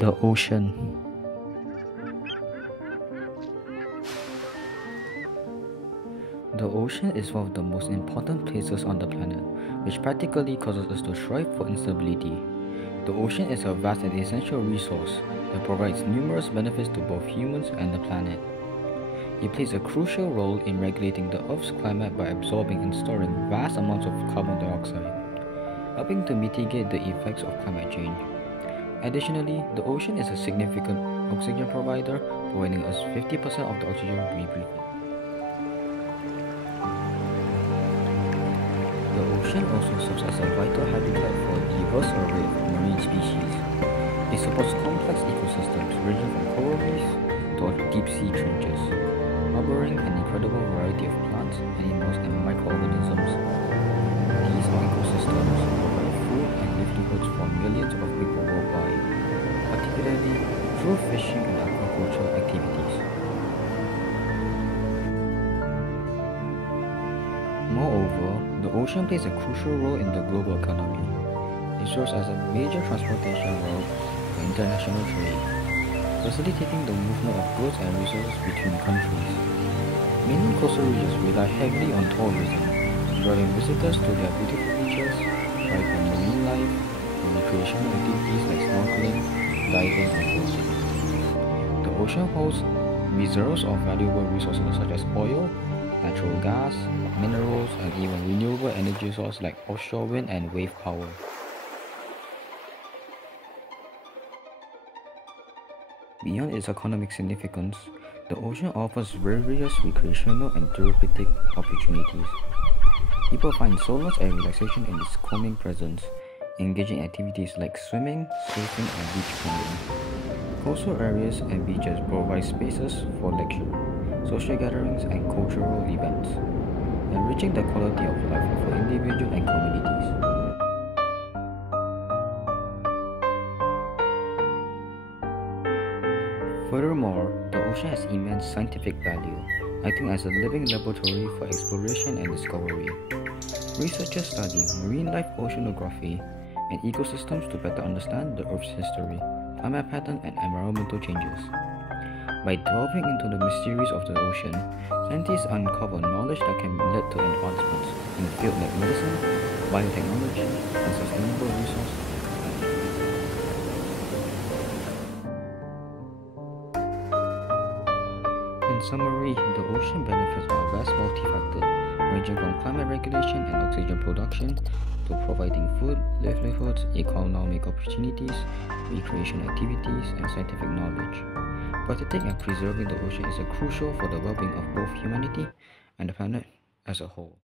The ocean. The ocean is one of the most important places on the planet, which practically causes us to strive for instability. The ocean is a vast and essential resource that provides numerous benefits to both humans and the planet. It plays a crucial role in regulating the Earth's climate by absorbing and storing vast amounts of carbon dioxide, helping to mitigate the effects of climate change. Additionally, the ocean is a significant oxygen provider, providing us 50% of the oxygen we breathe in. The ocean also serves as a vital habitat for a diverse array of marine species. It supports complex ecosystems ranging from coral reefs to deep-sea trenches, harboring an incredible variety of plants, animals, and microorganisms. These ecosystems provide food and livelihoods for millions of people worldwide, particularly through fishing and aquaculture activities. Moreover, the ocean plays a crucial role in the global economy. It serves as a major transportation route for international trade, facilitating the movement of goods and resources between countries. Many coastal regions rely heavily on tourism, drawing visitors to their beautiful beaches, thrive on marine life, and recreational activities like snorkeling, diving, and boating. The ocean holds reserves of valuable resources such as oil, natural gas, minerals, and even renewable energy sources like offshore wind and wave power. Beyond its economic significance, the ocean offers various recreational and therapeutic opportunities. People find solace and relaxation in its calming presence, engaging in activities like swimming, surfing, and beach combing. Coastal areas and beaches provide spaces for leisure, social gatherings, and cultural events, enriching the quality of life for individuals and communities. Furthermore, the ocean has immense scientific value, acting as a living laboratory for exploration and discovery. Researchers study marine life oceanography and ecosystems to better understand the Earth's history, climate pattern, and environmental changes. By delving into the mysteries of the ocean, scientists uncover knowledge that can lead to advancements in fields like medicine, biotechnology, and sustainable resource management. In summary, the ocean benefits are vast multifaceted, ranging from climate regulation and oxygen production to providing food, livelihoods, economic opportunities, recreational activities, and scientific knowledge. Protecting and preserving the ocean is crucial for the well-being of both humanity and the planet as a whole.